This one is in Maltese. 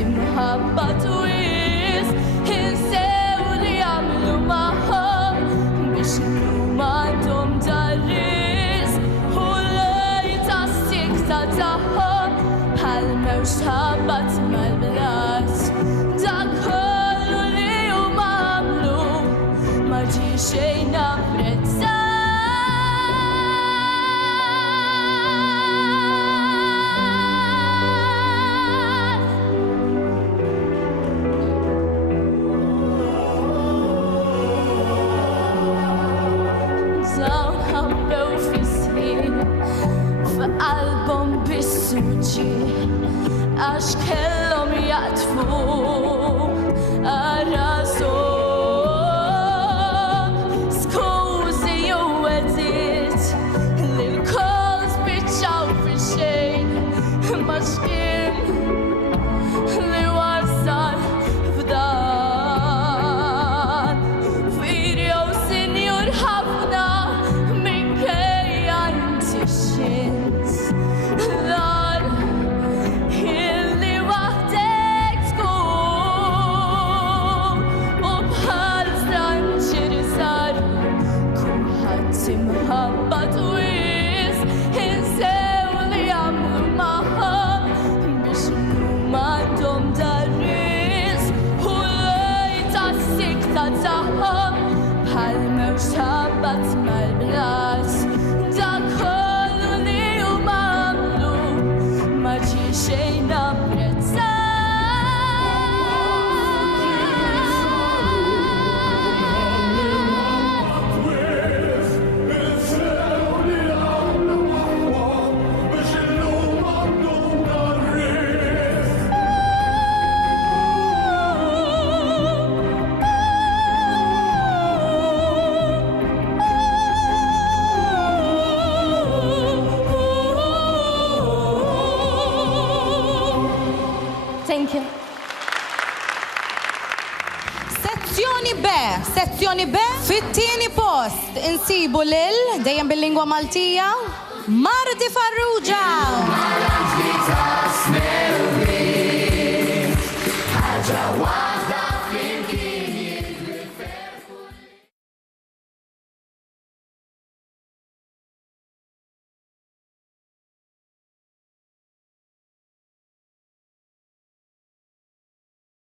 imħabba twis insew li jagħmlu magħhom biex illum għandhom darris u lejn tas-sikta tagħhom bħal mewx ħabbat mal-blat. Dak kollu li huma għamlu ma ġie xejn apprezzat. F'qalbhom bis-suċi għax kellhom jaqtfu għar-rashom. Skużi jew għediet li l-kol spiċċaw fix-xejn ma x'kien li wassal f'dan. F'iri jew sinjur ħafna minkejja inti x'int dar illi waħdek tkun u bħal stranċir sar kulħadd imħabba twis insew li jagħmlu magħhom biex illum għandhom darris u lejn tas-sikta tagħhom bħal mewx ħabbat mal-blat. Dak kollu li huma għamlu ma ġie xejn apprezzat. Thank you. Sezzjoni B, fit-tieni post insibu lil dejjem bil-lingwa Maltija Marti Farrugia.